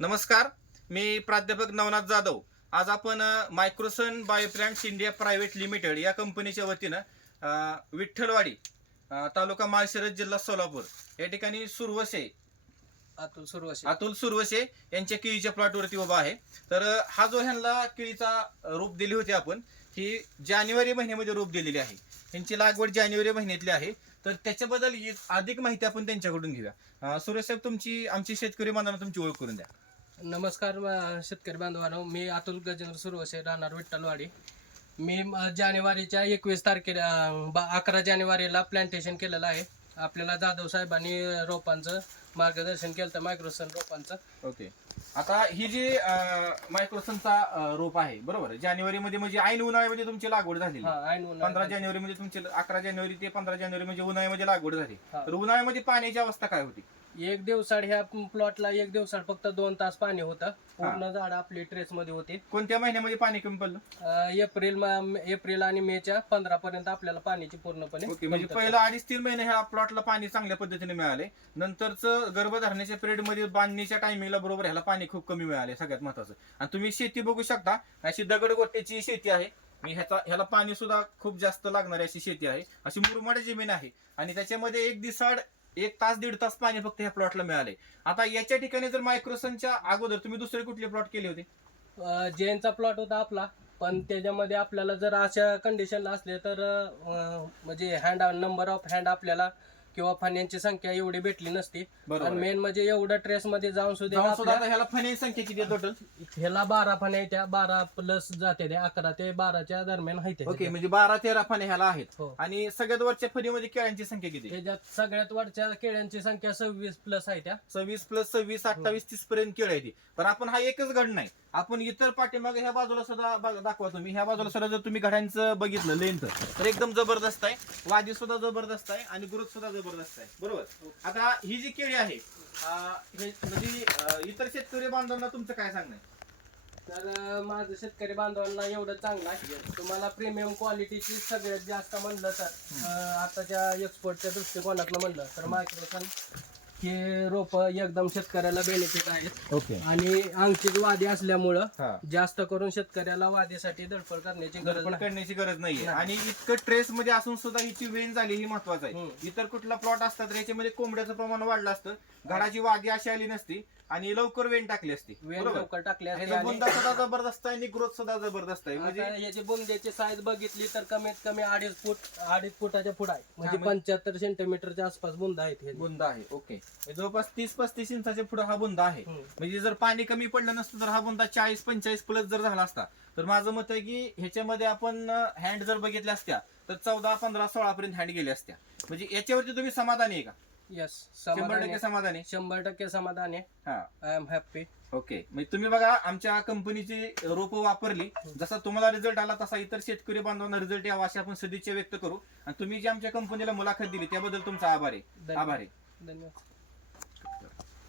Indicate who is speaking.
Speaker 1: नमस्कार मी प्राध्यापक नवनाथ जाधव. आज आपण Microsun bioplants India private limited या कंपनीच्या वतीनं विठ्ठलवाडी तालुका माळशिरस जिल्हा सोलापूर या ठिकाणी सुरवसे
Speaker 2: अतुल सुरवशी
Speaker 1: अतुल सुरवसे यांच्या केळीच्या प्लॉटवरती उभा आहे. तर हा जो ह्यांना केळीचा रोप दिली होती आपण ही जानेवारी महिन्यामध्ये रोप दिलेली आहे. यांची लागवड जानेवारी महिन्यातली आहे. तर त्याच्याबद्दल अधिक माहिती आपण त्यांच्याकडून घेऊया. सुरेश साहेब तुमची आमची शेतकरी बांधवांना तुमची ओळख करून द्या.
Speaker 2: नमस्कार शेतकरी बांधवांनो. मी अतुल गजेंद्र सुरवसे राहणार विठ्ठलवाडी. मी जानेवारीच्या एकवीस तारखेला अं, बा- अकरा जानेवारीला प्लांटेशन केलेलं आहे. आपल्याला जाधव साहेबांनी रोपांचं मार्गदर्शन केलं होतं मायक्रोसन रोपांचं.
Speaker 1: ओके. आता ही जी मायक्रोसनचा रोप आहे बरोबर? जानेवारी मध्ये म्हणजे ऐन उन्हाळ्यामध्ये तुमची लागवड झाली
Speaker 2: हा ऐन
Speaker 1: पंधरा
Speaker 2: उन्हाळ्यात.
Speaker 1: जानेवारी मध्ये तुमची अकरा जानेवारी ते पंधरा जानेवारी म्हणजे उन्हाळ्यामध्ये लागवड झाली.
Speaker 2: हा.
Speaker 1: तर उन्हाळ्यामध्ये पाण्याची अवस्था काय होती?
Speaker 2: एक दिवसाड ह्या प्लॉटला एक दिवसाड फक्त दोन तास पाणी होतं. पूर्ण झाड आपली ट्रेस मध्ये होती.
Speaker 1: कोणत्या महिन्यामध्ये पाणी कमी पडलं?
Speaker 2: अं, एप्रिल मा- एप्रिल आणि मेच्या पंधरा पर्यंत आपल्याला पाण्याची पूर्णपणे
Speaker 1: ओके म्हणजे
Speaker 2: कमतरता.
Speaker 1: पहिलं अडीच तीन महिने ह्या प्लॉटला पाणी चांगल्या पद्धतीने मिळाले. नंतरच गर्भधारणेच्या पिरियडमध्ये बांधणीच्या टायमिंगला बरोबर ह्याला पाणी खूप कमी मिळाले सगळ्यात महत्वाचं. आणि तुम्ही शेती बघू शकता अशी दगडगोट्याची शेती आहे. मी ह्याचा ह्याला पाणी सुद्धा खूप जास्त लागणारी अशी शेती आहे. अशी मुरमाड जमीन आहे. आणि त्याच्यामध्ये एक दिसाड एक तास दीड तास पाणी फक्त ह्या प्लॉटला मिळाले आता याच्या ठिकाणी जर मायक्रोसनच्या अगोदर तुम्ही दुसरे कुठले प्लॉट केले होते?
Speaker 2: जेनचा प्लॉट होता आपला. पण त्याच्यामध्ये आपल्याला जर अशा कंडिशन असले तर अं, म्हणजे हँड नंबर ऑफ हँड आपल्याला किंवा फाण्यांची संख्या एवढी भेटली नसती.
Speaker 1: बरोबर
Speaker 2: आणि
Speaker 1: आहे.
Speaker 2: मेन म्हणजे एवढं ट्रेस मध्ये जाऊन सुद्धा
Speaker 1: जाऊन सुद्धा
Speaker 2: आपल्या-
Speaker 1: आता ह्याला फण्याची संख्या किती आहे टोटल
Speaker 2: ह्याला बारा फाण्या येत्या बारा प्लस जाते त्या अकरा ते बाराच्या दरम्यान आहेत
Speaker 1: ओके म्हणजे बारा तेरा फणे ह्याला आहेत.
Speaker 2: हो.
Speaker 1: आणि सगळ्यात वरच्या फणीमध्ये केळ्यांची संख्या किती?
Speaker 2: त्याच्यात सगळ्यात वरच्या केळ्यांची संख्या सव्वीस प्लस आहे त्या.
Speaker 1: सव्वीस प्लस सव्वीस अठ्ठावीस तीस पर्यंत केळ आहे ती. पण आपण हा एकच घड नाही. आपण इतर पाठीमागे ह्या बाजूला सुद्धा बघ- दाखवा तुम्ही. ह्या बाजूला सुद्धा जर तुम्ही घड्यांचं बघितलं लेंथ तर एकदम जबरदस्त आहे. वादी सुद्धा जबरदस्त आहे आणि ग्रोथ सुद्धा जबरदस्त आहे. बरोबर? आता ही जी केळी आहे अं, हे म्हणजे अं, इतर शेतकरी बांधवांना तुमचं काय सांगणं आहे?
Speaker 2: तर अं, माझं शेतकरी बांधवांना एवढं चांगलं आहे. तुम्हाला प्रीमियम क्वालिटीची सगळ्यात जास्त म्हणलं तर अं, आताच्या एक्सपोर्टच्या दृष्टिकोनातनं म्हणलं तर मायक्रोसन हे रोप एकदम शेतकऱ्याला बेनिफिट आहेत.
Speaker 1: ओके.
Speaker 2: आणि अंकित वादी असल्यामुळं
Speaker 1: हा.
Speaker 2: जास्त करून शेतकऱ्याला वादीसाठी धडपड करण्याची गरज
Speaker 1: पण
Speaker 2: नाही.
Speaker 1: करण्याची गरज
Speaker 2: नाही.
Speaker 1: आणि इतकं ट्रेस मध्ये असून सुद्धा हिची वेन झाली ही महत्वाचं आहे. इतर कुठला प्लॉट असतात तर याच्यामध्ये कोंबड्याचं प्रमाण वाढलं असतं. घडाची वादी अशी आली नसती आणि लवकर वेन टाकली असती.
Speaker 2: वेळ
Speaker 1: बरोबर?
Speaker 2: लवकर टाकली असती
Speaker 1: ह्याचा बुंदा सुद्धा जबरदस्त आहे आणि ग्रोथ सुद्धा जबरदस्त आहे. म्हणजे
Speaker 2: आता याची बुंद्याची साईज बघितली तर कमीत कमी अडीच फूट अडीच फुटाच्या पुढे आहे. म्हणजे
Speaker 1: म्हणजे-
Speaker 2: पंच्याहत्तर सेंटीमीटरच्या आसपास बुंदा आहेत हे
Speaker 1: बुंदा आहे. ओके. जवळपास तीस पस्तीस इंचाच्या पुढे हा बुंदा आहे. म्हणजे जर पाणी कमी पडलं नसतं तर हा बुंदा चाळीस पंचेचाळीस प्लस जर झाला असता तर माझं मत आहे की ह्याच्यामध्ये आपण हँड जर बघितल्या असत्या तर चौदा पंधरा सोळा पर्यंत हँड गेल्या असत्या. म्हणजे याच्यावरती तुम्ही समाधानी आहे का?
Speaker 2: यस
Speaker 1: शंभर
Speaker 2: समाधान
Speaker 1: टक्के समाधानी?
Speaker 2: शंभर टक्के समाधान आहे.
Speaker 1: हा.
Speaker 2: I am happy
Speaker 1: okay. म्हणजे तुम्ही बघा आमच्या कंपनीची रोप वापरली. जसा तुम्हाला रिझल्ट आला तसा इतर शेतकरी बांधवांना रिझल्ट यावा अशी आपण सदिच्छा व्यक्त करू. आणि तुम्ही जी आमच्या कंपनीला मुलाखत दिली त्याबद्दल तुमचा आभार. आहे. आभार. आहे
Speaker 2: धन्यवाद.